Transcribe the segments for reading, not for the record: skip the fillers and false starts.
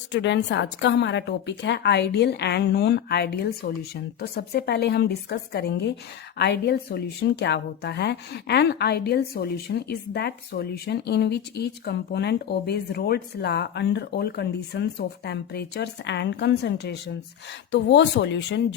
Students, आज का हमारा टॉपिक है ideal and non ideal solution. तो सबसे पहले हम डिस्कस करेंगे आइडियल सॉल्यूशन क्या होता है। N ideal solution is that solution in which each component obeys roles law under all conditions of temperatures and concentrations. तो वो सॉल्यूशन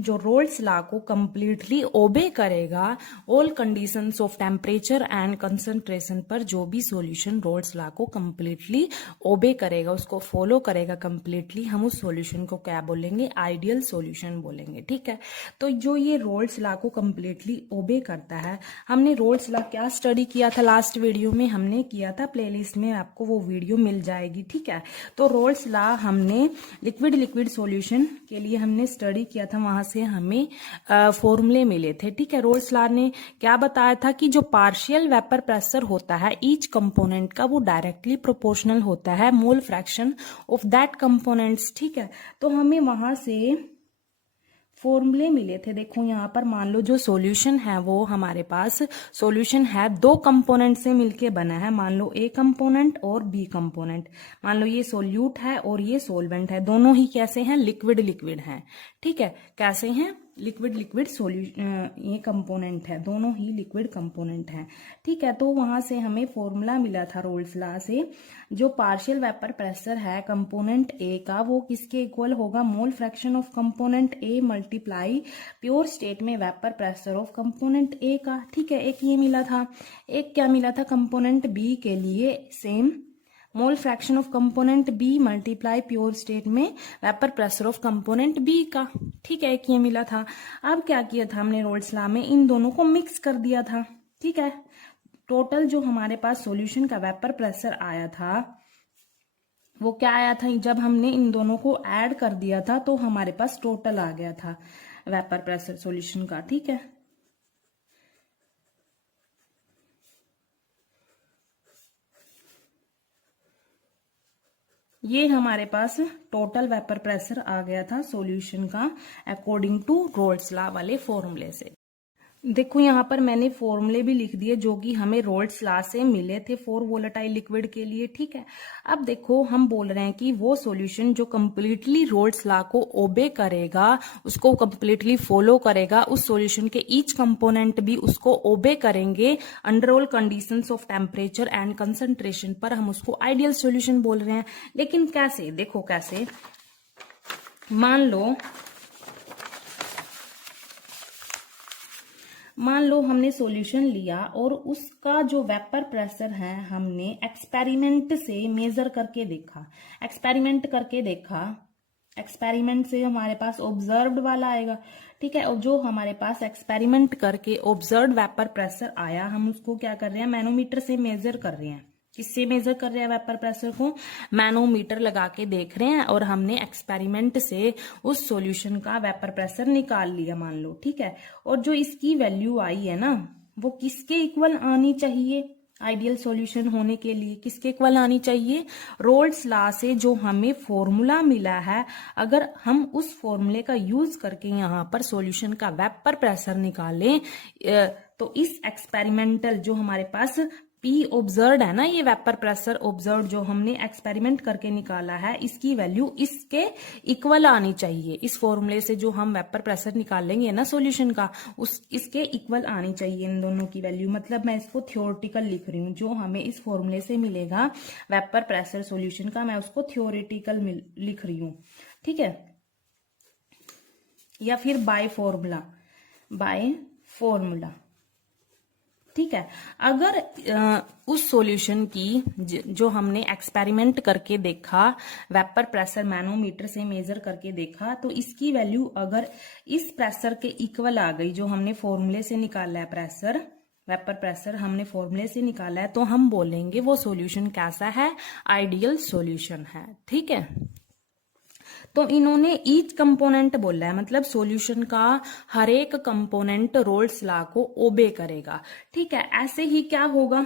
जो रोल्स लॉ को कंप्लीटली ओबे करेगा all conditions of temperature and concentration पर, जो भी सॉल्यूशन रोल्स लॉ को कंप्लीटली ओबे करेगा, उसको फॉलो करेगा कंप्लीटली, हम उस सॉल्यूशन को क्या बोलेंगे? आइडियल सॉल्यूशन बोलेंगे। ठीक है, तो जो ये रोल्स लॉ को कंप्लीटली ओबे करता है, हमने रोल्स लॉ क्या स्टडी किया था लास्ट वीडियो में? हमने किया था, प्लेलिस्ट में आपको वो वीडियो मिल जाएगी। ठीक है, तो रोल्स लॉ हमने लिक्विड सॉल्यूशन के लिए हमने स्टडी किया था, वहां से हमें फॉर्मूले मिले थे। ठीक है, रोल्स लॉ ने क्या बताया था कि जो पार्शियल वेपर प्रेशर होता है ईच कंपोनेंट का, वो डायरेक्टली प्रोपोर्शनल होता है मोल फ्रैक्शन ऑफ दैट कंपोनेंट्स। ठीक है, तो हमें वहां से फॉर्मूले मिले थे। देखो यहाँ पर मान लो जो सॉल्यूशन है वो हमारे पास सॉल्यूशन है दो कंपोनेंट से मिलके बना है। मान लो ए कंपोनेंट और बी कंपोनेंट। मान लो ये सोल्यूट है और ये सोलवेंट है, दोनों ही कैसे हैं? लिक्विड हैं। ठीक है, कैसे हैं? लिक्विड सॉल्यूशन, ये कंपोनेंट है, दोनों ही लिक्विड कंपोनेंट हैं। ठीक है, तो वहां से हमें फॉर्मूला मिला था रोल्स लॉ से, जो पार्शियल वेपर प्रेशर है कंपोनेंट ए का, वो किसके इक्वल होगा? Mole fraction of component A multiply pure state में vapour pressure of component A का। ठीक है, एक ये मिला था। एक क्या मिला था? कंपोनेंट बी के लिए same, mole fraction of component B multiply pure state में vapour pressure of component B का। ठीक है, एक ये मिला था। अब क्या किया था हमने रोल्स लॉ में? इन दोनों को मिक्स कर दिया था। ठीक है, टोटल जो हमारे पास सॉल्यूशन का वेपर प्रेशर आया था वो क्या आया था? जब हमने इन दोनों को ऐड कर दिया था तो हमारे पास टोटल आ गया था वेपर प्रेशर सॉल्यूशन का। ठीक है, ये हमारे पास टोटल वेपर प्रेशर आ गया था सॉल्यूशन का अकॉर्डिंग टू रोल्स लॉ वाले फॉर्मूले से। देखो यहाँ पर मैंने फॉर्मूले भी लिख दिए जो कि हमें रोल्स लॉ से मिले थे फॉर वोलेटाइल लिक्विड के लिए। ठीक है, अब देखो हम बोल रहे हैं कि वो सॉल्यूशन जो कंप्लीटली रोल्स लॉ को ओबे करेगा, उसको कंप्लीटली फॉलो करेगा, उस सॉल्यूशन के ईच कंपोनेंट भी उसको ओबे करेंगे under all conditions of temperature and concentration पर, हम उसको आइडियल सॉल्यूशन बोल रहे हैं। लेकिन कैसे? देखो कैसे। मान लो हमने सॉल्यूशन लिया और उसका जो वेपर प्रेशर है हमने एक्सपेरिमेंट से मेजर करके देखा। एक्सपेरिमेंट से हमारे पास ऑब्जर्व्ड वाला आएगा। ठीक है, और जो हमारे पास एक्सपेरिमेंट करके ऑब्जर्व्ड वेपर प्रेशर आया, हम उसको क्या कर रहे हैं? मैनोमीटर से मेजर कर रहे हैं। किससे मेजर कर रहे हैं वेपर प्रेशर को? मैनोमीटर लगा के देख रहे हैं, और हमने एक्सपेरिमेंट से उस सॉल्यूशन का वेपर प्रेशर निकाल लिया मान लो। ठीक है, और जो इसकी वैल्यू आई है ना, वो किसके इक्वल आनी चाहिए? आइडियल सॉल्यूशन होने के लिए किसके इक्वल आनी चाहिए? रोल्स लॉ से जो हमें फॉर्मूला मिला है, अगर हम उस फॉर्मूले का यूज करके यहाँ पर सॉल्यूशन का वेपर प्रेशर निकालें, तो इस एक्सपेरिमेंटल जो हमारे पास P ऑब्जर्व है ना, ये वेपर प्रेशर ऑब्जर्व जो हमने एक्सपेरिमेंट करके निकाला है, इसकी वैल्यू इसके इक्वल आनी चाहिए। इस फॉर्मूले से जो हम वेपर प्रेशर निकालेंगे ना सॉल्यूशन का, इसके इक्वल आनी चाहिए इन दोनों की वैल्यू। मतलब मैं इसको थ्योरेटिकल लिख रही हूँ, जो हमें इस फॉर्मूले से मिलेगा वेपर प्रेशर सॉल्यूशन का, मैं उसको थ्योरेटिकल लिख रही हूँ। ठीक है, या फिर बाय फॉर्मूला। ठीक है, अगर उस सॉल्यूशन की जो हमने एक्सपेरिमेंट करके देखा, वेपर प्रेशर मैनोमीटर से मेजर करके देखा, तो इसकी वैल्यू अगर इस प्रेशर के इक्वल आ गई, जो हमने फॉर्मूले से निकाला है प्रेशर, वेपर प्रेशर हमने फॉर्मूले से निकाला है, तो हम बोलेंगे वो सॉल्यूशन कैसा है? आइडियल सॉल्यूशन है। ठीक है, तो इन्होंने ईच कंपोनेंट बोला है, मतलब सॉल्यूशन का हर एक कंपोनेंट रोल्स लॉ को ओबे करेगा। ठीक है, ऐसे ही क्या होगा?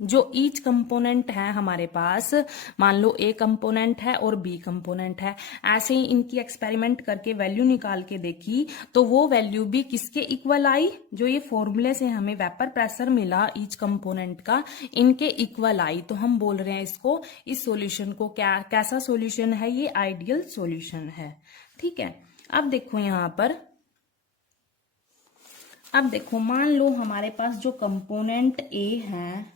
जो ईच कंपोनेंट है हमारे पास, मान लो ए कंपोनेंट है और बी कंपोनेंट है, ऐसे ही इनकी एक्सपेरिमेंट करके वैल्यू निकाल के देखी तो वो वैल्यू भी किसके इक्वल आई, जो ये फॉर्मूले से हमें वेपर प्रेशर मिला ईच कंपोनेंट का, इनके इक्वल आई। तो हम बोल रहे हैं इसको, इस सॉल्यूशन को क्या, कैसा सॉल्यूशन है ये, आइडियल सॉल्यूशन है। ठीक है, अब देखो यहां पर, अब देखो मान लो हमारे पास जो कंपोनेंट ए है,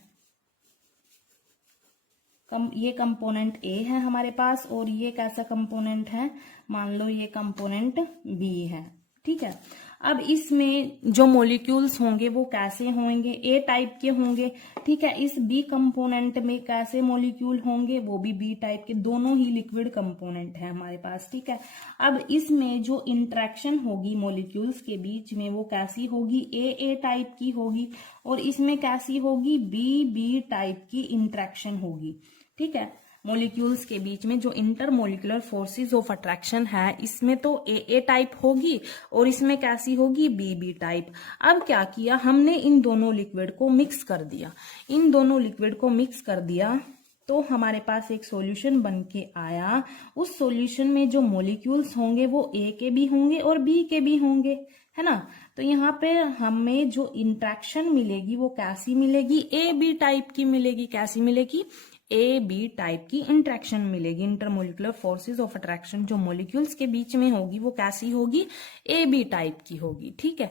ये कंपोनेंट ए है हमारे पास, और ये कैसा कंपोनेंट है, मान लो ये कंपोनेंट बी है। ठीक है, अब इसमें जो मॉलिक्यूल्स होंगे वो कैसे होंगे, ए टाइप के होंगे। ठीक है, इस बी कंपोनेंट में कैसे मॉलिक्यूल होंगे, वो भी बी टाइप के, दोनों ही लिक्विड कंपोनेंट है हमारे पास। ठीक है, अब इसमें जो इंट्रैक्शन होगी मॉलिक्यूल्स के बीच में वो कैसी होगी, ए टाइप की होगी, और इसमें कैसी होगी, बी टाइप की इंट्रैक्शन होगी। ठीक है, मॉलिक्यूल्स के बीच में जो इंटरमोलिकुलर फोर्सेस ऑफ अट्रैक्शन है, इसमें तो ए टाइप होगी और इसमें कैसी होगी, बी टाइप। अब क्या किया हमने, इन दोनों लिक्विड को मिक्स कर दिया, इन दोनों लिक्विड को मिक्स कर दिया तो हमारे पास एक सॉल्यूशन बन के आया। उस सॉल्यूशन में जो मॉलिक्यूल्स होंगे वो ए के भी होंगे और बी के भी होंगे, है ना। तो यहाँ पे हमें जो इंट्रैक्शन मिलेगी वो कैसी मिलेगी, ए बी टाइप की मिलेगी। कैसी मिलेगी, ए बी टाइप की इंट्रैक्शन मिलेगी। इंटरमोलिकुलर फोर्सेस ऑफ अट्रैक्शन जो मॉलिक्यूल्स के बीच में होगी वो कैसी होगी, ए बी टाइप की होगी। ठीक है,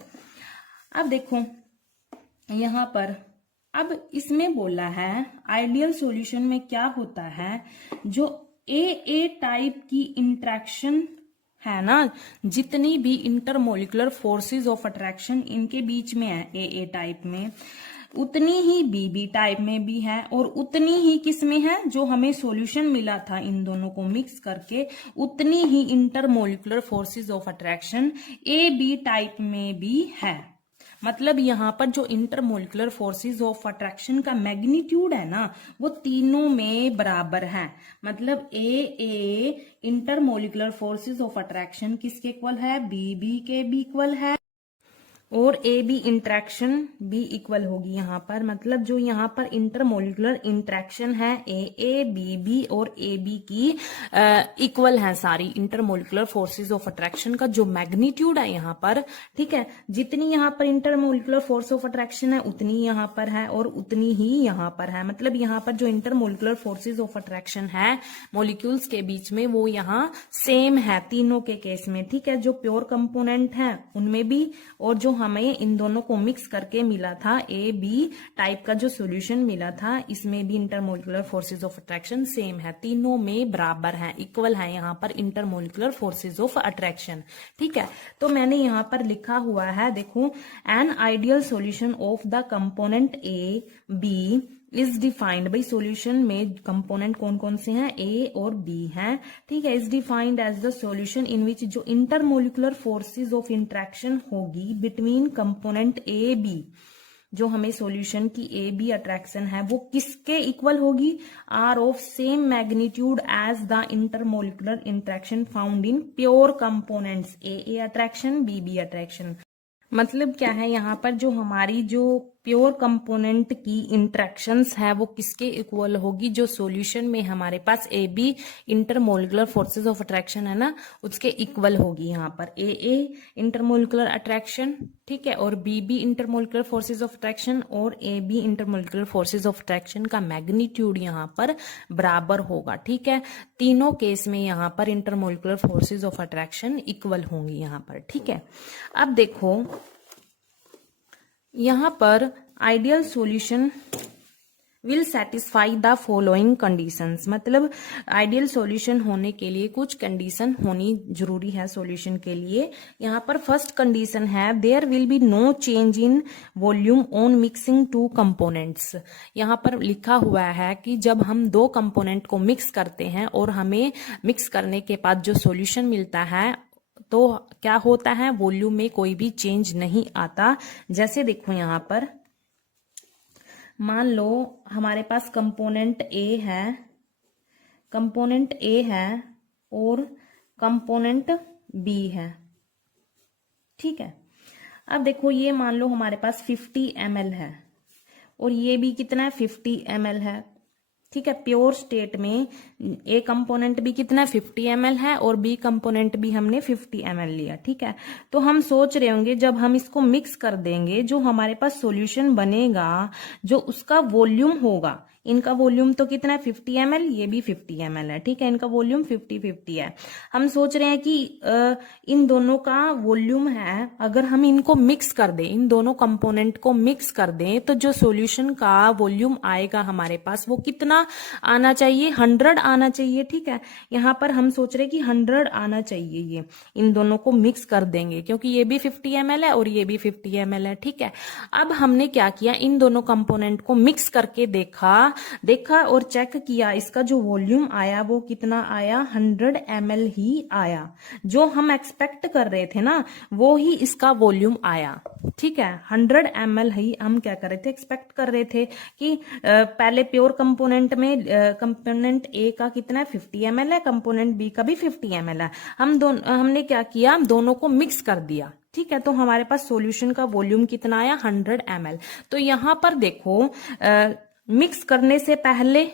अब देखो यहां पर, अब इसमें बोला है आइडियल सॉल्यूशन में क्या होता है, जो ए टाइप की इंट्रैक्शन है ना, जितनी भी इंटरमोलिकुलर फोर्सेस ऑफ अट्रैक्शन इनके बीच में है ए टाइप में, उतनी ही बी टाइप में भी है, और उतनी ही किस में है, जो हमें सॉल्यूशन मिला था इन दोनों को मिक्स करके, उतनी ही intermolecular forces of attraction A B type में भी है। मतलब यहाँ पर जो इंटरमोलिकुलर फोर्सेस ऑफ अट्रैक्शन का मैग्नीट्यूड है ना, वो तीनों में बराबर है। मतलब A intermolecular forces of attraction किसके इक्वल है, बी के भी इक्वल है, और ए बी इंट्रैक्शन भी इक्वल होगी यहाँ पर। मतलब जो यहाँ पर इंटरमोलिकुलर इंट्रैक्शन है ए बी और ए बी की इक्वल है सारी इंटरमोलिकुलर फोर्सेस ऑफ अट्रैक्शन का जो मैग्नीट्यूड है यहाँ पर। ठीक है, जितनी यहाँ पर इंटरमोलिकुलर फोर्स ऑफ अट्रैक्शन है उतनी यहाँ पर है और उतनी ही यहाँ पर है। मतलब यहाँ पर जो इंटरमोलिकुलर फोर्सेस ऑफ अट्रैक्शन है मॉलिक्यूल्स के बीच में वो यहाँ सेम है तीनों के केस में। ठीक है, जो प्योर कंपोनेंट है उनमें भी, और जो हमें इन दोनों को मिक्स करके मिला था ए बी टाइप का जो सॉल्यूशन मिला था, इसमें भी intermolecular forces of attraction same है, तीनों में बराबर है, इक्वल है यहाँ पर इंटरमोलिकुलर फोर्सेस ऑफ अट्रैक्शन। ठीक है, तो मैंने यहाँ पर लिखा हुआ है, देखो, an ideal solution of the component A B is defined, भाई सॉल्यूशन में कंपोनेंट कौन कौन से हैं, ए और बी हैं। ठीक है, is defined as the solution in which जो इंटरमोलिकुलर फोर्सेस ऑफ इंट्रैक्शन होगी बिटवीन कंपोनेंट ए बी, जो हमें सॉल्यूशन की ए बी अट्रैक्शन है वो किसके इक्वल होगी, are of same magnitude as the intermolecular interaction found in pure components A attraction B attraction. मतलब क्या है, यहाँ पर जो हमारी जो प्योर कंपोनेंट की इंट्रैक्शंस है वो किसके इक्वल होगी, जो सॉल्यूशन में हमारे पास A B intermolecular forces of attraction है ना, उसके इक्वल होगी यहाँ पर ए इंटरमोलिकुलर अट्रैक्शन। ठीक है, और B intermolecular forces of attraction और A B intermolecular forces of attraction का मैग्नीट्यूड यहाँ पर बराबर होगा। ठीक है, तीनों केस में यहाँ पर intermolecular forces of attraction equal होंगी यहाँ पर। ठीक है, अब देखो यहाँ पर ideal solution will satisfy the following conditions. मतलब आइडियल सॉल्यूशन होने के लिए कुछ कंडीशन होनी जरूरी है सॉल्यूशन के लिए। यहाँ पर फर्स्ट कंडीशन है there will be no change in volume on mixing two components. यहाँ पर लिखा हुआ है कि जब हम दो कंपोनेंट को मिक्स करते हैं और हमें मिक्स करने के बाद जो सॉल्यूशन मिलता है तो क्या होता है, वॉल्यूम में कोई भी चेंज नहीं आता। जैसे देखो यहाँ पर मान लो हमारे पास कंपोनेंट ए है और कंपोनेंट बी है। ठीक है, अब देखो ये मान लो हमारे पास 50 ml है और ये भी कितना है 50 ml है। ठीक है, प्योर स्टेट में ए कंपोनेंट भी कितना 50 ml है और बी कंपोनेंट भी हमने 50 ml लिया। ठीक है, तो हम सोच रहे होंगे जब हम इसको मिक्स कर देंगे जो हमारे पास सॉल्यूशन बनेगा, जो उसका वॉल्यूम होगा, इनका वॉल्यूम तो कितना है 50 ml, ये भी 50 ml है। ठीक है, इनका वॉल्यूम 50-50 है। हम सोच रहे हैं कि इन दोनों का वॉल्यूम है, अगर हम इनको मिक्स कर दें, इन दोनों कंपोनेंट को मिक्स कर दें, तो जो सॉल्यूशन का वॉल्यूम आएगा हमारे पास वो कितना आना चाहिए, 100 आना चाहिए। ठीक है, यहाँ पर हम सोच रहे हैं कि 100 आना चाहिए। ये इन दोनों को मिक्स कर देंगे क्योंकि ये भी 50 ml है और ये भी 50 ml है। ठीक है, अब हमने क्या किया, इन दोनों कंपोनेंट को मिक्स करके देखा और चेक किया, इसका जो वॉल्यूम आया वो कितना आया, 100 ml ही आया। जो हम एक्सपेक्ट कर रहे थे ना वो ही इसका वॉल्यूम आया। ठीक है, 100 ml ही हम क्या कर रहे थे, एक्सपेक्ट कर रहे थे कि पहले प्योर कंपोनेंट में कंपोनेंट ए का कितना है 50 ml है, कंपोनेंट बी का भी 50 ml है। हमने क्या किया, दोनों को मिक्स कर दिया। ठीक है, तो हमारे पास सॉल्यूशन का वॉल्यूम कितना आया, 100 ml। तो यहां पर देखो मिक्स करने से पहले,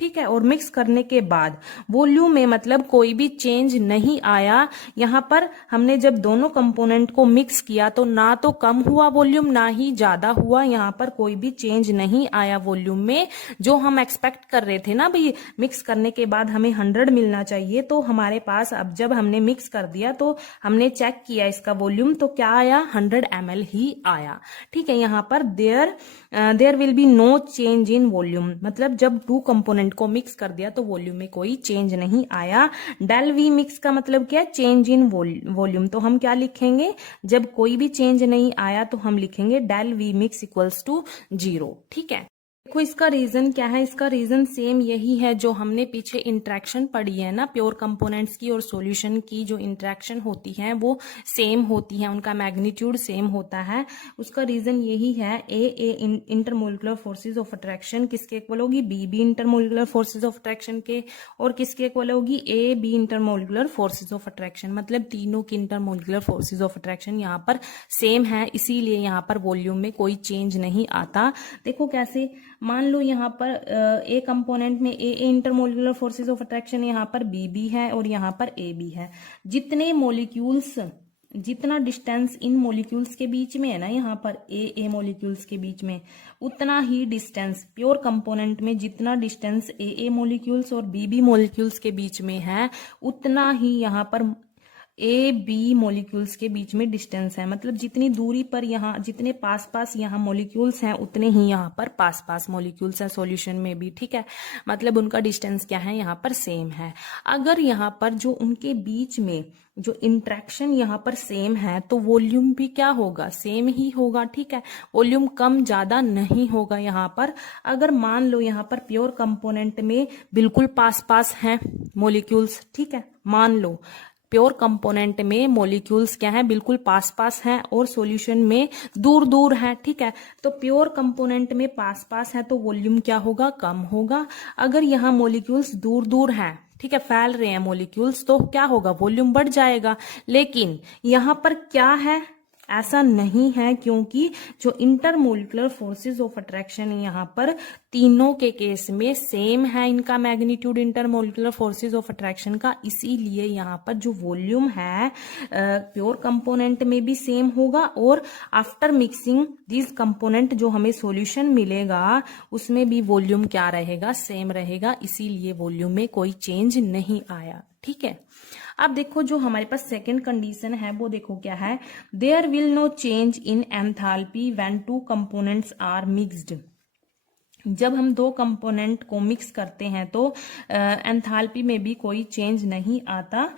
ठीक है, और मिक्स करने के बाद वॉल्यूम में मतलब कोई भी चेंज नहीं आया। यहां पर हमने जब दोनों कंपोनेंट को मिक्स किया तो ना तो कम हुआ वॉल्यूम ना ही ज्यादा हुआ, यहां पर कोई भी चेंज नहीं आया वॉल्यूम में। जो हम एक्सपेक्ट कर रहे थे ना भाई मिक्स करने के बाद हमें 100 मिलना चाहिए, तो हमारे पास अब जब हमने मिक्स कर दिया तो हमने चेक किया इसका वॉल्यूम, तो क्या आया, 100 ml ही आया। ठीक है, यहाँ पर there will be no change in volume, मतलब जब टू कंपोनेंट को मिक्स कर दिया तो वॉल्यूम में कोई चेंज नहीं आया। डेल वी मिक्स का मतलब क्या है, चेंज इन वॉल्यूम। तो हम क्या लिखेंगे, जब कोई भी चेंज नहीं आया तो हम लिखेंगे del V mix equals to 0। ठीक है, देखो इसका रीजन क्या है, इसका रीजन सेम यही है जो हमने पीछे इंटरेक्शन पढ़ी है ना, प्योर कंपोनेंट्स की और सॉल्यूशन की जो इंटरेक्शन होती है वो सेम होती है, उनका मैग्नीट्यूड सेम होता है। उसका रीजन यही है, A intermolecular forces of attraction किसके इक्वल होगी, B intermolecular forces of attraction के, और किसके इक्वल होगी, A B intermolecular forces of attraction, मतलब तीनों की इंटरमोलिकुलर फोर्सेस ऑफ अट्रैक्शन यहाँ पर सेम है, इसीलिए यहाँ पर वॉल्यूम में कोई चेंज नहीं आता। देखो कैसे, मान लो यहाँ पर ए कंपोनेंट में ए इंटरमोलिकुलर फोर्सेस ऑफ अट्रैक्शन, यहाँ पर बी है और यहाँ पर ए बी है। जितने मॉलिक्यूल्स, जितना डिस्टेंस इन मॉलिक्यूल्स के बीच में है ना, यहाँ पर ए मॉलिक्यूल्स के बीच में, उतना ही डिस्टेंस प्योर कंपोनेंट में, जितना डिस्टेंस ए मॉलिक्यूल्स और बी मॉलिक्यूल्स के बीच में है उतना ही यहाँ पर ए बी मॉलिक्यूल्स के बीच में डिस्टेंस है। मतलब जितनी दूरी पर यहाँ, जितने पास पास यहाँ मॉलिक्यूल्स हैं उतने ही यहाँ पर पास पास मॉलिक्यूल्स हैं सॉल्यूशन में भी। ठीक है, मतलब उनका डिस्टेंस क्या है, यहाँ पर सेम है। अगर यहाँ पर जो उनके बीच में जो इंट्रैक्शन यहाँ पर सेम है तो वॉल्यूम भी क्या होगा, सेम ही होगा। ठीक है, वॉल्यूम कम ज्यादा नहीं होगा यहाँ पर। अगर मान लो यहाँ पर प्योर कंपोनेंट में बिल्कुल पास पास हैं मॉलिक्यूल्स, ठीक है, मान लो प्योर कंपोनेंट में मॉलिक्यूल्स क्या है, बिल्कुल पास पास हैं और सॉल्यूशन में दूर दूर है। ठीक है, तो प्योर कंपोनेंट में पास पास है तो वॉल्यूम क्या होगा, कम होगा। अगर यहाँ मॉलिक्यूल्स दूर दूर हैं, ठीक है, फैल रहे हैं मॉलिक्यूल्स, तो क्या होगा, वॉल्यूम बढ़ जाएगा। लेकिन यहाँ पर क्या है, ऐसा नहीं है, क्योंकि जो इंटरमोलिकुलर फोर्सेस ऑफ अट्रैक्शन यहाँ पर तीनों के केस में सेम है, इनका magnitude intermolecular forces of attraction का, इसीलिए यहाँ पर जो वॉल्यूम है प्योर कंपोनेंट में भी सेम होगा और आफ्टर मिक्सिंग दिस कंपोनेंट जो हमें सॉल्यूशन मिलेगा उसमें भी वॉल्यूम क्या रहेगा, सेम रहेगा, इसीलिए वॉल्यूम में कोई चेंज नहीं आया। ठीक है, अब देखो जो हमारे पास सेकेंड कंडीशन है वो देखो क्या है, there will no change in enthalpy when two components are mixed. जब हम दो कंपोनेंट को मिक्स करते हैं तो एंथैल्पी में भी कोई चेंज नहीं आता।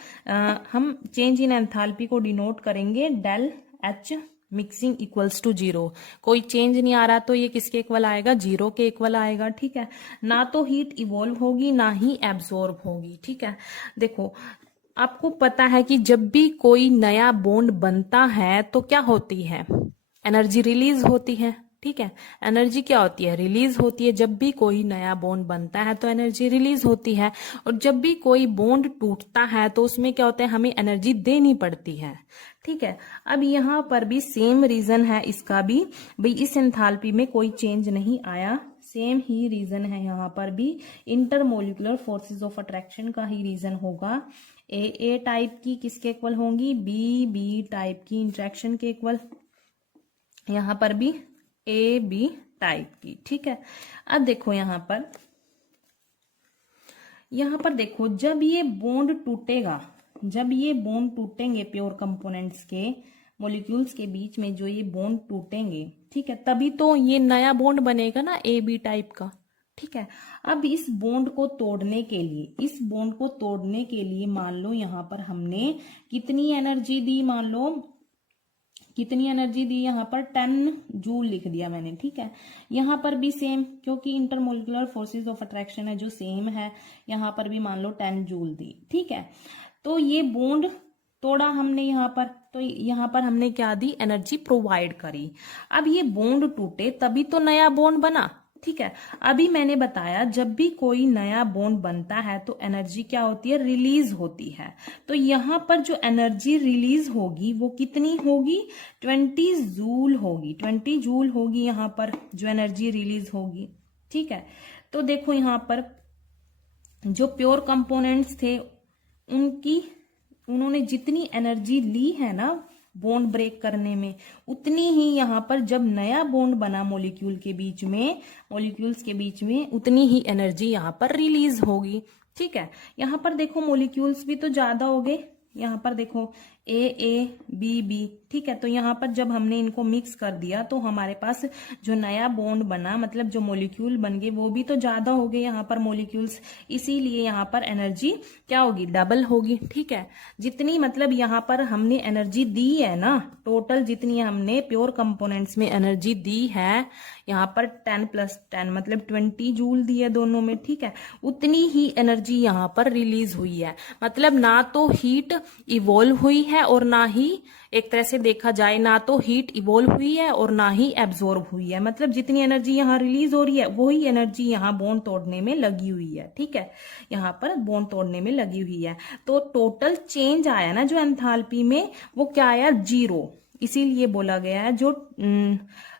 हम चेंज इन एंथैल्पी को डिनोट करेंगे del H mixing equals to 0। कोई चेंज नहीं आ रहा तो ये किसके इक्वल आएगा, 0 के इक्वल आएगा। ठीक है, ना तो हीट इवॉल्व होगी ना ही एब्सॉर्ब होगी। ठीक है, देखो आपको पता है कि जब भी कोई नया बॉन्ड बनता है तो क्या होती है, एनर्जी रिलीज होती है। ठीक है। एनर्जी क्या होती है, रिलीज होती है। जब भी कोई नया बॉन्ड बनता है तो एनर्जी रिलीज होती है, और जब भी कोई बॉन्ड टूटता है तो उसमें क्या होता है, हमें एनर्जी देनी पड़ती है। ठीक है। अब यहाँ पर भी सेम रीजन है इसका भी, भाई इस एंथैल्पी में कोई चेंज नहीं आया, सेम ही रीजन है यहाँ पर भी। इंटरमोलिकुलर फोर्सेस ऑफ अट्रैक्शन का ही रीजन होगा। ए टाइप की किसके इक्वल होंगी, बी टाइप की इंट्रैक्शन के इक्वल, यहाँ पर भी ए बी टाइप की। ठीक है। अब देखो यहाँ पर देखो, जब ये बॉन्ड टूटेगा, जब ये बॉन्ड टूटेंगे प्योर कंपोनेंट्स के मॉलिक्यूल्स के बीच में, जो ये बॉन्ड टूटेंगे, ठीक है, तभी तो ये नया बॉन्ड बनेगा ना ए बी टाइप का। ठीक है। अब इस बॉन्ड को तोड़ने के लिए, इस बॉन्ड को तोड़ने के लिए मान लो यहाँ पर हमने कितनी एनर्जी दी, मान लो कितनी एनर्जी दी, यहाँ पर 10 जूल लिख दिया मैंने। ठीक है। यहाँ पर भी सेम, क्योंकि इंटरमोलिकुलर फोर्सेस ऑफ अट्रैक्शन है जो सेम है, यहाँ पर भी मान लो 10 जूल दी। ठीक है। तो ये बॉन्ड तोड़ा हमने यहाँ पर, तो यहाँ पर हमने क्या दी, एनर्जी प्रोवाइड करी। अब ये बॉन्ड टूटे तभी तो नया बॉन्ड बना। ठीक है। अभी मैंने बताया जब भी कोई नया बॉन्ड बनता है तो एनर्जी क्या होती है, रिलीज होती है। तो यहाँ पर जो एनर्जी रिलीज होगी वो कितनी होगी, 20 जूल होगी, 20 जूल होगी यहाँ पर जो एनर्जी रिलीज होगी। ठीक है। तो देखो यहाँ पर जो प्योर कंपोनेंट्स थे उन्होंने जितनी एनर्जी ली है ना बॉन्ड ब्रेक करने में, उतनी ही यहाँ पर जब नया बॉन्ड बना मॉलिक्यूल्स के बीच में, उतनी ही एनर्जी यहाँ पर रिलीज होगी। ठीक है। यहाँ पर देखो मॉलिक्यूल्स भी तो ज्यादा हो गए, यहाँ पर देखो ए बी। ठीक है। तो यहाँ पर जब हमने इनको मिक्स कर दिया तो हमारे पास जो नया बॉन्ड बना, मतलब जो मॉलिक्यूल बन गए, वो भी तो ज्यादा हो गए यहाँ पर मॉलिक्यूल्स, इसीलिए यहाँ पर एनर्जी क्या होगी, डबल होगी। ठीक है। जितनी मतलब यहाँ पर हमने एनर्जी दी है ना, टोटल जितनी हमने प्योर कंपोनेंट्स में एनर्जी दी है, यहाँ पर 10 + 10 मतलब 20 जूल दी है दोनों में। ठीक है। उतनी ही एनर्जी यहाँ पर रिलीज हुई है, मतलब ना तो हीट इवॉल्व हुई है और ना ही, एक तरह से देखा जाए, ना तो हीट इवॉल्व हुई है और ना ही एब्जॉर्ब हुई है। मतलब जितनी एनर्जी यहाँ रिलीज हो रही है वही एनर्जी यहाँ बॉन्ड तोड़ने में लगी हुई है। ठीक है। यहाँ पर बॉन्ड तोड़ने में लगी हुई है, तो टोटल चेंज आया ना जो एंथैल्पी में, वो क्या आया, 0। इसीलिए बोला गया है जो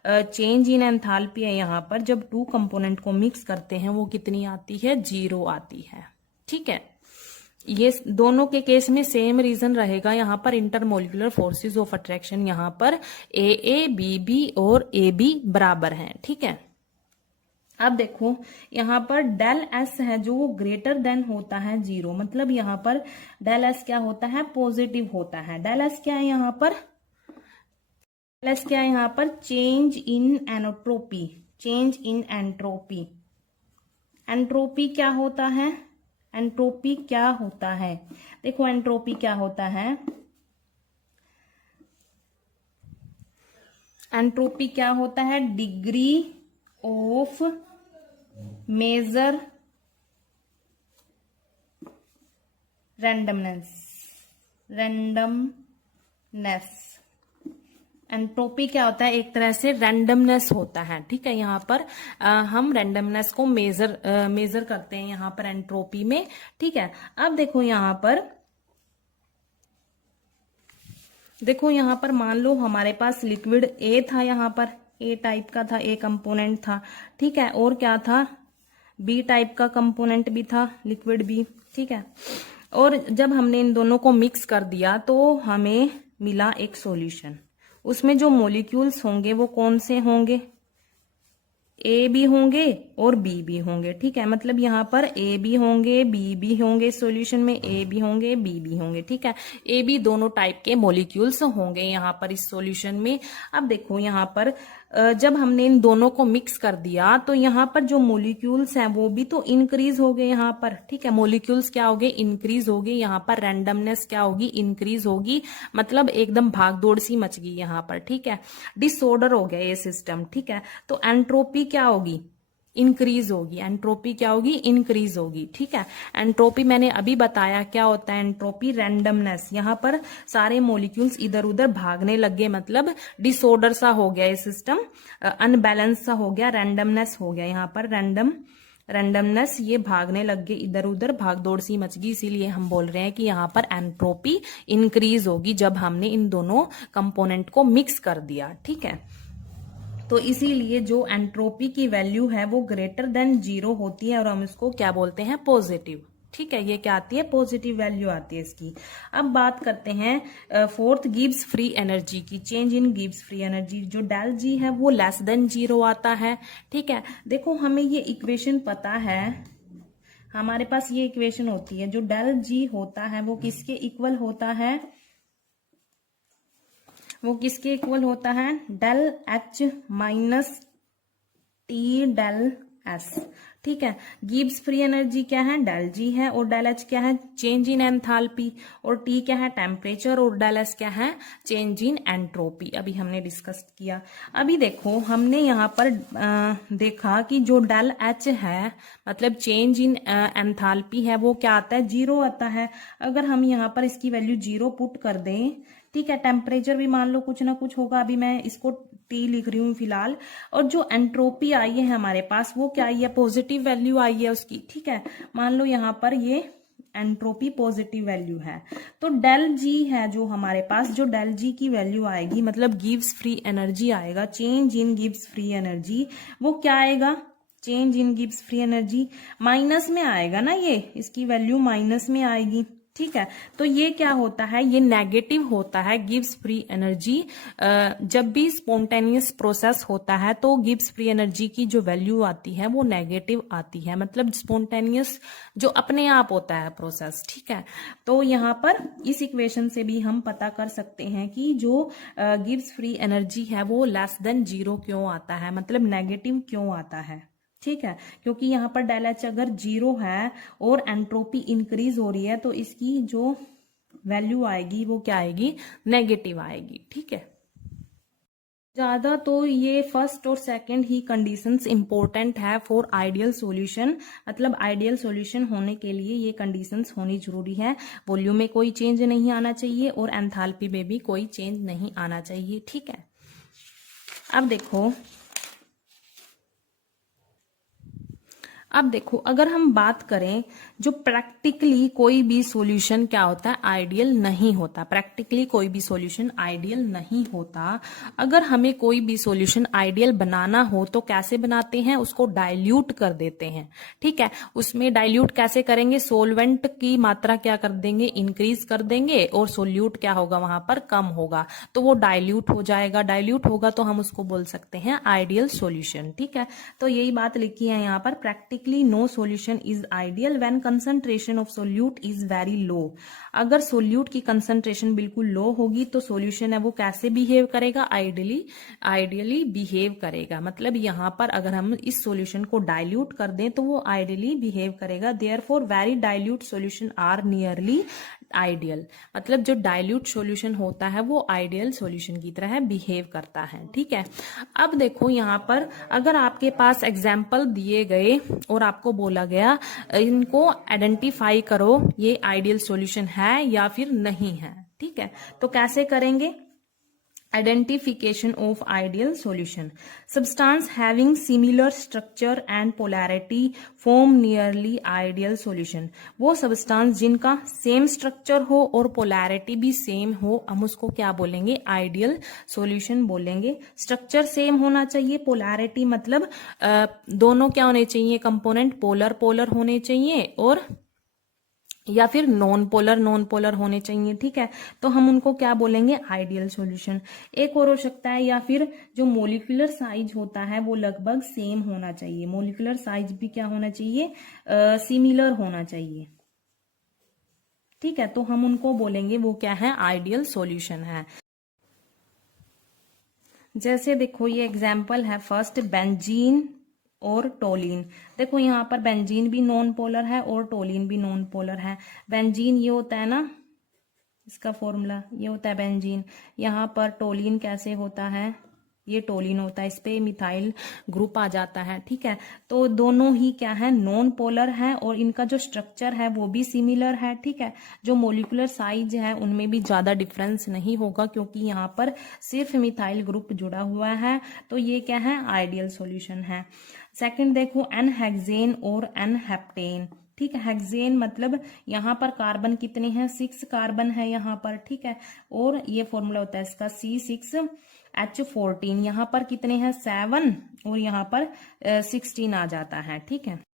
चेंज इन एंथैल्पी है यहाँ पर, जब 2 कंपोनेंट को मिक्स करते हैं वो कितनी आती है, 0 आती है। ठीक है। ये दोनों के केस में सेम रीजन रहेगा। यहाँ पर इंटरमोलिकुलर फोर्सेस ऑफ अट्रैक्शन यहाँ पर ए बी और ए बी बराबर हैं। ठीक है। अब देखो यहाँ पर डेल एस है जो वो ग्रेटर देन होता है 0, मतलब यहाँ पर डेल एस क्या होता है, पॉजिटिव होता है। डेल एस क्या है यहाँ पर, डेल एस क्या है यहाँ पर, change in entropy, change in entropy. Entropy क्या होता है, एंट्रोपी क्या होता है, देखो एंट्रोपी क्या होता है, एंट्रोपी क्या होता है, degree of measure randomness. Entropy क्या होता है, एक तरह से रैंडमनेस होता है। ठीक है। यहाँ पर हम रैंडमनेस को मेजर करते हैं यहाँ पर एंट्रोपी में। ठीक है। अब देखो यहाँ पर मान लो हमारे पास लिक्विड ए था, यहाँ पर ए टाइप का था, ए कंपोनेंट था। ठीक है। और क्या था, बी टाइप का कंपोनेंट भी था, लिक्विड बी। ठीक है। और जब हमने इन दोनों को मिक्स कर दिया तो हमें मिला एक सॉल्यूशन। उसमें जो मॉलिक्यूल्स होंगे वो कौन से होंगे, ए भी होंगे और बी भी होंगे। ठीक है। मतलब यहाँ पर ए भी होंगे, बी भी होंगे, सॉल्यूशन में ए भी होंगे, बी भी होंगे। ठीक है। ए बी दोनों टाइप के मॉलिक्यूल्स होंगे यहाँ पर इस सॉल्यूशन में। अब देखो यहाँ पर जब हमने इन दोनों को मिक्स कर दिया तो यहाँ पर जो मॉलिक्यूल्स हैं वो भी तो इंक्रीज हो गए यहाँ पर। ठीक है। मॉलिक्यूल्स क्या हो गए, इंक्रीज हो गए। यहाँ पर रैंडमनेस क्या होगी, इंक्रीज होगी, मतलब एकदम भागदौड़ सी मच गई यहाँ पर। ठीक है। डिसऑर्डर हो गया ये सिस्टम। ठीक है। तो एंट्रोपी क्या होगी, इंक्रीज होगी, एंट्रोपी क्या होगी, इंक्रीज होगी। ठीक है, एंट्रोपी मैंने अभी बताया क्या होता है, एंट्रोपी रैंडमनेस, यहाँ पर सारे मॉलिक्यूल्स इधर उधर भागने लग गए, मतलब डिसऑर्डर सा हो गया ये सिस्टम, अनबैलेंस सा हो गया, रैंडमनेस हो गया, यहाँ पर रैंडमनेस, ये भागने लग गए इधर उधर, भागदौड़ सी मच गई, इसीलिए हम बोल रहे हैं कि यहाँ पर एंट्रोपी इंक्रीज होगी जब हमने इन दोनों कंपोनेंट को मिक्स कर दिया। ठीक है, तो इसीलिए जो एंट्रोपी की वैल्यू है वो ग्रेटर देन 0 होती है और हम इसको क्या बोलते हैं, पॉजिटिव। ठीक है, ये क्या आती है, पॉजिटिव वैल्यू आती है इसकी। अब बात करते हैं फोर्थ गिब्स फ्री एनर्जी की, change in Gibbs free energy, जो डेल जी है वो लेस देन 0 आता है। ठीक है, देखो हमें ये इक्वेशन पता है, हमारे पास ये इक्वेशन होती है, जो डेल जी होता है वो किसके इक्वल होता है, वो किसके इक्वल होता है, del H minus T del S. ठीक है, गिब्स फ्री एनर्जी क्या है, डेल जी है, और डेल एच क्या है, चेंज इन एंथैल्पी, और टी क्या है, टेम्परेचर, और डेल एस क्या है, चेंज इन एंट्रोपी। अभी हमने डिस्कस किया। अभी देखो हमने यहाँ पर देखा कि जो डेल एच है, मतलब चेंज इन एंथैल्पी है, वो क्या आता है, 0 आता है। अगर हम यहाँ पर इसकी वैल्यू 0 पुट कर दें, ठीक है, टेम्परेचर भी मान लो कुछ ना कुछ होगा, अभी मैं इसको टी लिख रही हूँ फिलहाल, और जो एंट्रोपी आई है हमारे पास वो क्या आई है, पॉजिटिव वैल्यू आई है उसकी। ठीक है, मान लो यहाँ पर ये एंट्रोपी पॉजिटिव वैल्यू है, तो डेल जी है जो हमारे पास, जो डेल जी की वैल्यू आएगी, मतलब गिव्स फ्री एनर्जी आएगा, change in gives free energy, वो क्या आएगा, change in gives free energy minus में आएगा ना, ये इसकी वैल्यू माइनस में आएगी। ठीक है, तो ये क्या होता है, ये नेगेटिव होता है, गिव्स फ्री एनर्जी। जब भी स्पॉन्टेनियस प्रोसेस होता है तो गिव्स फ्री एनर्जी की जो वैल्यू आती है वो नेगेटिव आती है, मतलब स्पॉन्टेनियस जो अपने आप होता है प्रोसेस। ठीक है, तो यहाँ पर इस इक्वेशन से भी हम पता कर सकते हैं कि जो गिव्स फ्री एनर्जी है वो लेस देन 0 क्यों आता है, मतलब नेगेटिव क्यों आता है। ठीक है, क्योंकि यहाँ पर डेल एच अगर 0 है और एंट्रोपी इंक्रीज हो रही है तो इसकी जो वैल्यू आएगी वो क्या आएगी, नेगेटिव आएगी। ठीक है, ज्यादा तो ये फर्स्ट और सेकंड ही कंडीशंस इंपॉर्टेंट है फॉर आइडियल सॉल्यूशन, मतलब आइडियल सॉल्यूशन होने के लिए ये कंडीशंस होनी जरूरी है, वॉल्यूम में कोई चेंज नहीं आना चाहिए और एंथैल्पी में भी कोई चेंज नहीं आना चाहिए। ठीक है, अब देखो अगर हम बात करें, जो प्रैक्टिकली कोई भी सॉल्यूशन क्या होता है, आइडियल नहीं होता, प्रैक्टिकली कोई भी सॉल्यूशन आइडियल नहीं होता। अगर हमें कोई भी सॉल्यूशन आइडियल बनाना हो तो कैसे बनाते हैं, उसको डाइल्यूट कर देते हैं। ठीक है, उसमें डाइल्यूट कैसे करेंगे, सोलवेंट की मात्रा क्या कर देंगे, इंक्रीज कर देंगे, और सोल्यूट क्या होगा वहां पर, कम होगा, तो वो डाइल्यूट हो जाएगा, डाइल्यूट होगा तो हम उसको बोल सकते हैं आइडियल सॉल्यूशन। ठीक है, तो यही बात लिखी है यहाँ पर, practically no solution is ideal when concentration of solute is very low। अगर सोल्यूट की कंसंट्रेशन बिल्कुल लो होगी तो सॉल्यूशन है वो कैसे बिहेव करेगा, आइडियली बिहेव करेगा। मतलब यहाँ पर अगर हम इस सॉल्यूशन को डाइल्यूट कर दें तो वो आइडियली बिहेव करेगा। Therefore very dilute solution are nearly ideal, मतलब जो डाइल्यूट सॉल्यूशन होता है वो आइडियल सॉल्यूशन की तरह बिहेव करता है। ठीक है, अब देखो यहाँ पर अगर आपके पास एग्जाम्पल दिए गए और आपको बोला गया इनको आइडेंटिफाई करो, ये आइडियल सॉल्यूशन है या फिर नहीं है। ठीक है, तो कैसे करेंगे, identification of ideal solution, substance having similar structure and polarity form nearly ideal solution। वो substance जिनका सेम स्ट्रक्चर हो और पोलैरिटी भी सेम हो, हम उसको क्या बोलेंगे, आइडियल सॉल्यूशन बोलेंगे। स्ट्रक्चर सेम होना चाहिए, पोलैरिटी मतलब दोनों क्या होने चाहिए, कंपोनेंट पोलर होने चाहिए, और या फिर नॉन पोलर होने चाहिए। ठीक है, तो हम उनको क्या बोलेंगे, आइडियल सॉल्यूशन। एक और हो सकता है, या फिर जो मोलिकुलर साइज होता है वो लगभग सेम होना चाहिए, मोलिकुलर साइज भी क्या होना चाहिए, सिमिलर होना चाहिए। ठीक है, तो हम उनको बोलेंगे वो क्या है, आइडियल सॉल्यूशन है। जैसे देखो ये एग्जाम्पल है, फर्स्ट बेंजीन और टोलिन। देखो यहाँ पर बेंजीन भी नॉन पोलर है और टोलिन भी नॉन पोलर है। बेंजीन ये होता है ना, इसका फॉर्मूला ये होता है बेंजीन। यहाँ पर टोलिन कैसे होता है, ये टोलिन होता है, इस पे मिथाइल ग्रुप आ जाता है, ठीक है। तो दोनों ही क्या है, नॉन पोलर है और इनका जो स्ट्रक्चर है वो भी सिमिलर है, ठीक है। जो मोलिकुलर साइज है उनमें भी ज्यादा डिफरेंस नहीं होगा क्योंकि यहाँ पर सिर्फ मिथाइल ग्रुप जुड़ा हुआ है, तो ये क्या है, आइडियल सॉल्यूशन है। सेकंड देखो, एन हेक्सेन और एन हेप्टेन, ठीक है। हेक्सेन मतलब यहाँ पर कार्बन कितने हैं, 6 कार्बन है यहाँ पर, ठीक है। और ये फॉर्मूला होता है इसका C6H14, यहाँ पर कितने हैं, 7 और यहाँ पर 16 आ जाता है, ठीक है।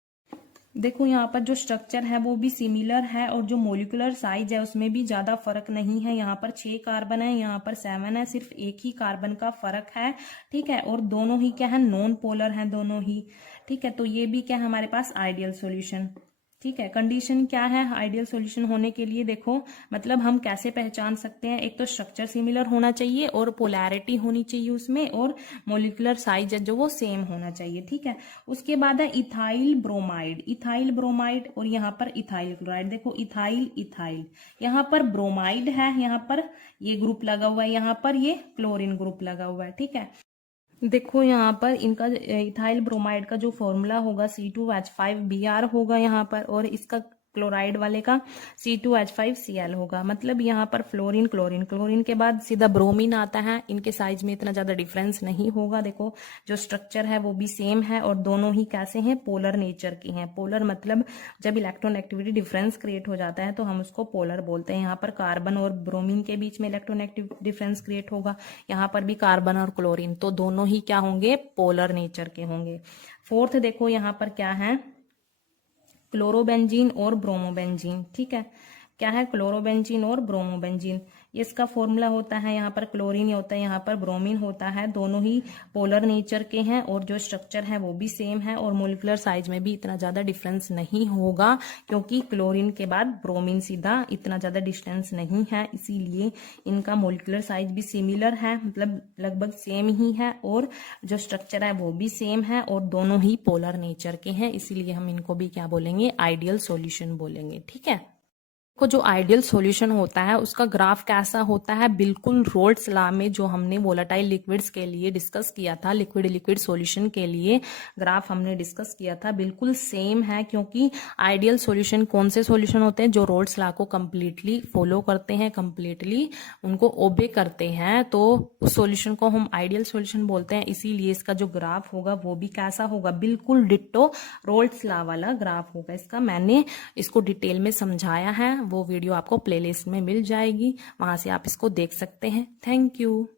देखो यहाँ पर जो स्ट्रक्चर है वो भी सिमिलर है और जो मोलिकुलर साइज है उसमें भी ज्यादा फर्क नहीं है। यहाँ पर 6 कार्बन है, यहाँ पर 7 है, सिर्फ एक ही कार्बन का फर्क है, ठीक है। और दोनों ही क्या है, नॉन पोलर है दोनों ही, ठीक है। तो ये भी क्या है हमारे पास आइडियल सॉल्यूशन, ठीक है। कंडीशन क्या है आइडियल सॉल्यूशन होने के लिए, देखो मतलब हम कैसे पहचान सकते हैं, एक तो स्ट्रक्चर सिमिलर होना चाहिए और पोलैरिटी होनी चाहिए उसमें, और मोलिकुलर साइज है जो वो सेम होना चाहिए, ठीक है। उसके बाद है इथाइल ब्रोमाइड, इथाइल ब्रोमाइड और यहाँ पर इथाइल क्लोराइड। देखो इथाइल इथाइल, यहाँ पर ब्रोमाइड है, यहाँ पर ये ग्रुप लगा हुआ है, यहाँ पर ये क्लोरीन ग्रुप लगा हुआ है, ठीक है। देखो यहाँ पर इनका इथाइल ब्रोमाइड का जो फॉर्मूला होगा C2H5Br होगा यहाँ पर, और इसका क्लोराइड वाले का C2H5Cl होगा। मतलब यहाँ पर फ्लोरीन क्लोरीन, क्लोरीन के बाद सीधा ब्रोमीन आता है। इनके साइज में इतना ज्यादा डिफरेंस नहीं होगा। देखो जो स्ट्रक्चर है वो भी सेम है और दोनों ही कैसे हैं, पोलर नेचर के हैं। पोलर मतलब जब इलेक्ट्रॉन एक्टिविटी डिफरेंस क्रिएट हो जाता है तो हम उसको पोलर बोलते हैं। यहाँ पर कार्बन और ब्रोमीन के बीच में इलेक्ट्रॉन एक्टिविटी डिफरेंस क्रिएट होगा, यहाँ पर भी कार्बन और क्लोरीन, तो दोनों ही क्या होंगे, पोलर नेचर के होंगे। फोर्थ देखो यहाँ पर क्या है, क्लोरोबेंजीन और ब्रोमोबेंजीन, ठीक है। क्या है, क्लोरोबेंजीन और ब्रोमोबेंजीन, इसका फॉर्मूला होता है, यहाँ पर क्लोरीन होता है, यहाँ पर ब्रोमीन होता है। दोनों ही पोलर नेचर के हैं और जो स्ट्रक्चर है वो भी सेम है और मोलिकुलर साइज में भी इतना ज्यादा डिफरेंस नहीं होगा क्योंकि क्लोरीन के बाद ब्रोमीन सीधा, इतना ज्यादा डिस्टेंस नहीं है, इसीलिए इनका मोलिकुलर साइज भी सिमिलर है, मतलब लगभग सेम ही है, और जो स्ट्रक्चर है वो भी सेम है और दोनों ही पोलर नेचर के हैं, इसीलिए हम इनको भी क्या बोलेंगे, आइडियल सॉल्यूशन बोलेंगे, ठीक है। को जो आइडियल सॉल्यूशन होता है उसका ग्राफ कैसा होता है, बिल्कुल रोल्स लॉ में जो हमने वोलेटाइल लिक्विड्स के लिए डिस्कस किया था, लिक्विड लिक्विड सॉल्यूशन के लिए ग्राफ हमने डिस्कस किया था, बिल्कुल सेम है। क्योंकि आइडियल सॉल्यूशन कौन से सॉल्यूशन होते हैं, जो रोल्स लॉ को कंप्लीटली फॉलो करते हैं, कंप्लीटली उनको ओबे करते हैं, तो उस सॉल्यूशन को हम आइडियल सॉल्यूशन बोलते हैं। इसीलिए इसका जो ग्राफ होगा वो भी कैसा होगा, बिल्कुल डिट्टो रोल्स लॉ वाला ग्राफ होगा इसका। मैंने इसको डिटेल में समझाया है, वो वीडियो आपको प्लेलिस्ट में मिल जाएगी, वहां से आप इसको देख सकते हैं। Thank you.